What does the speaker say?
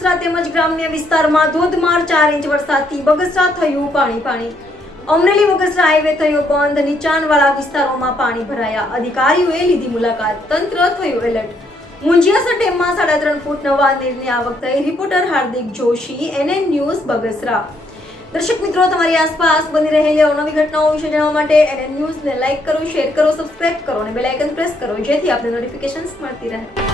બગસરા તેમજ ગ્રામ્ય વિસ્તારમાં ધોધમાર 4 ઇંચ વરસાદથી બગસરા થયું પાણી. અમરેલી બગસરા હાઈવે થયો બંધ, નીચાણવાળા વિસ્તારોમાં પાણી ભરાયા. અધિકારીઓએ લીધી મુલાકાત, તંત્ર થયું એલર્ટ. મુંજિયાસર ડેમમાં 3.5 ફૂટ નવા નીરની આવક થઈ. રિપોર્ટર હાર્દિક જોશી, NN ન્યૂઝ બગસરા. દર્શક મિત્રો, તમારી આસપાસ બની રહેલી અવનવી ઘટનાઓ વિશે જાણવા માટે NN ન્યૂઝને લાઈક કરો, શેર કરો, સબસ્ક્રાઇબ કરો અને બેલ આઇકન પ્રેસ કરો, જેથી આપને નોટિફિકેશન્સ મળતી રહે.